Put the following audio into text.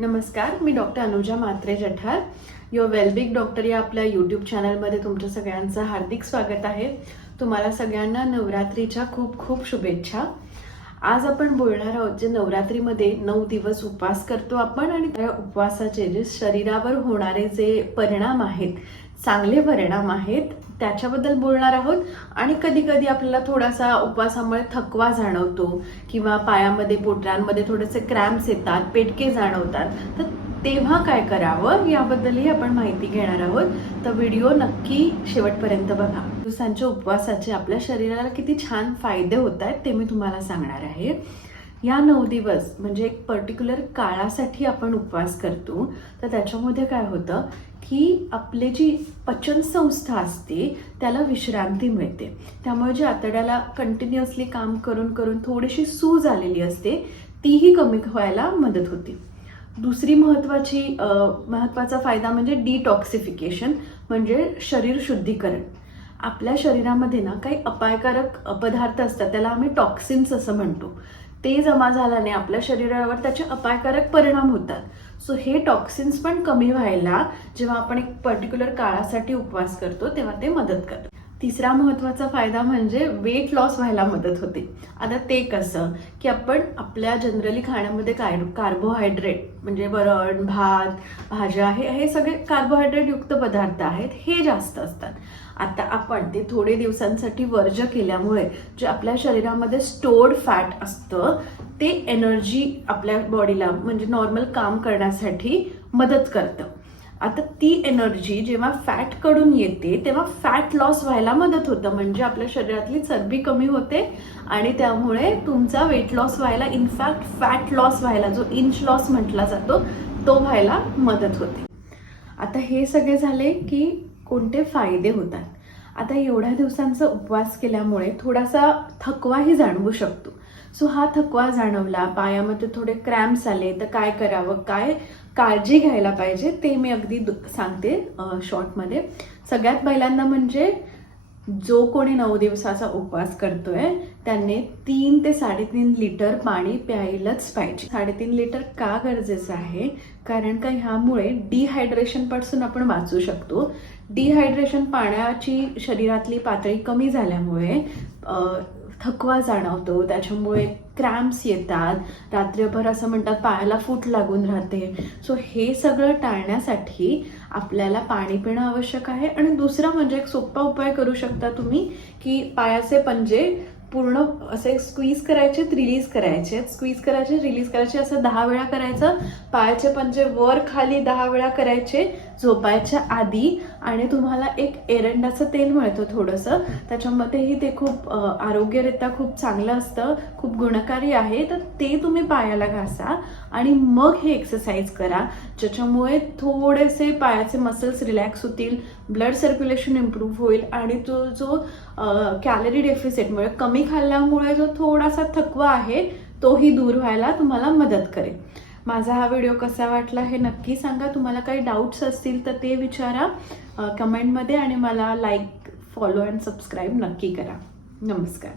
नमस्कार मी doctor Anuja Mhatre Jathar. Your wellbeing doctor या आपल्या यूट्यूब चॅनलमध्ये तुमच्या सगळ्यांचं हार्दिक स्वागत आहे. तुम्हाला सगळ्यांना नवरात्रीच्या खूप खूप शुभेच्छा. आज आपण बोलणार आहोत जे नवरात्रीमध्ये नऊ दिवस उपवास करतो आपण आणि त्या उपवासाचे जे शरीरावर होणारे जे परिणाम आहेत चांगले परिणाम आहेत त्याच्याबद्दल बोलणार आहोत. आणि कधी कधी आपल्याला थोडासा उपवासामुळे थकवा जाणवतो किंवा पायामध्ये पोटऱ्यांमध्ये थोडेसे क्रॅम्प्स येतात पेटके जाणवतात. तर तेव्हा काय करावं याबद्दलही आपण माहिती घेणार आहोत. तर व्हिडिओ नक्की शेवटपर्यंत बघा. दिवसांच्या उपवासाचे आपल्या शरीराला किती छान फायदे होत आहेत ते मी तुम्हाला सांगणार आहे. या नऊ दिवस म्हणजे एक पर्टिक्युलर काळासाठी आपण उपवास करतो. तर त्याच्यामध्ये काय होतं की आपली जी पचन संस्था असते त्याला विश्रांती मिळते. त्यामुळे जे आतड्याला कंटिन्युअसली काम करून करून थोडीशी सूज आलेली असते तीही कमी व्हायला मदत होते. दुसरी महत्त्वाची महत्त्वाचा फायदा म्हणजे डिटॉक्सिफिकेशन म्हणजे शरीर शुद्धीकरण. आपल्या शरीरामध्ये ना काही अपायकारक पदार्थ असतात त्याला आम्ही टॉक्सिन्स असं म्हणतो. ते जमा झाल्याने आपल्या शरीरावर त्याचे अपायकारक परिणाम होतात. सो हे टॉक्सिन्स पण कमी व्हायला जेव्हा आपण एक पर्टिक्युलर काळासाठी उपवास करतो तेव्हा ते मदत करतात तिसरा महत्त्वाचा फायदा म्हणजे वेट लॉस व्हायला मदत होते. आता ते कसं की आपण आपल्या जनरली खाण्यामध्ये काय कार्बोहायड्रेट म्हणजे वरण भात भाज्या हे हे सगळे कार्बोहायड्रेट युक्त पदार्थ आहेत हे जास्त असतात. आता आपण ते थोडे दिवसांसाठी वर्ज केल्यामुळे जे आपल्या शरीरामध्ये स्टोर्ड फॅट असतं ते एनर्जी आपल्या बॉडीला म्हणजे नॉर्मल काम करण्यासाठी मदत करतं. आता ती एनर्जी जेव्हा फॅटकडून येते तेव्हा फॅट लॉस व्हायला मदत होतं. म्हणजे आपल्या शरीरातली चरबी कमी होते आणि त्यामुळे तुमचा वेट लॉस व्हायला इनफॅक्ट फॅट लॉस व्हायला जो इंच लॉस म्हटला जातो तो व्हायला मदत होते. आता हे सगळे झाले की कोणते फायदे होतात? आता एवढ्या दिवसांचा उपवास केल्यामुळे थोडासा थकवाही जाणवू शकतो. सो हा थकवा जाणवला पायामध्ये थोडे क्रॅम्प्स आले तर काय करावं काय काळजी घ्यायला पाहिजे ते मी अगदी दु- सांगते शॉर्टमध्ये. सगळ्यात पहिल्यांदा म्हणजे जो कोणी नऊ दिवसाचा उपवास करतोय त्यांनी तीन ते साडेतीन लिटर पाणी प्यायलाच पाहिजे. साडेतीन लिटर का गरजेचं आहे? कारण का ह्यामुळे डिहायड्रेशनपासून आपण वाचू शकतो. डिहायड्रेशन पाण्याची शरीरातली पातळी कमी झाल्यामुळे थकवा जाणवतो. त्याच्यामुळे क्रॅम्प्स येतात. रात्रभर असं म्हणतात पायाला फूट लागून राहते. सो हे सगळं टाळण्यासाठी आपल्याला पाणी पिणं आवश्यक आहे. आणि दुसरा म्हणजे एक सोपा उपाय करू शकता तुम्ही की पायाचे पंजे पूर्ण असे स्क्वीज करायचे रिलीज करायचे. स्क्वीज करायचे रिलीज करायचे असं दहा वेळा करायचं. पायाचे पंजे वर खाली दहा वेळा करायचे झोपायच्या आधी. आणि तुम्हाला एक एरंडाचं तेल मिळतं थोडंसं. त्याच्यामध्येही ते खूप आरोग्यरित्या खूप चांगलं असतं. खूप गुणकारी आहे. तर ते तुम्ही पायाला घासा आणि मग हे एक्सरसाइज करा. ज्याच्यामुळे थोडेसे पायाचे मसल्स रिलॅक्स होतील. ब्लड सर्क्युलेशन इम्प्रूव्ह होईल आणि तो जो कॅलरी डेफिसिटमुळे कमी खाल्ल्यामुळे जो थोडासा थकवा आहे तोही दूर व्हायला तुम्हाला मदत करेल. माझा हा व्हिडिओ कसा वाटला हे नक्की सांगा. तुम्हाला काही डाऊट्स असतील तर ते विचारा कमेंटमध्ये आणि मला लाईक फॉलो अँड सबस्क्राईब नक्की करा. नमस्कार.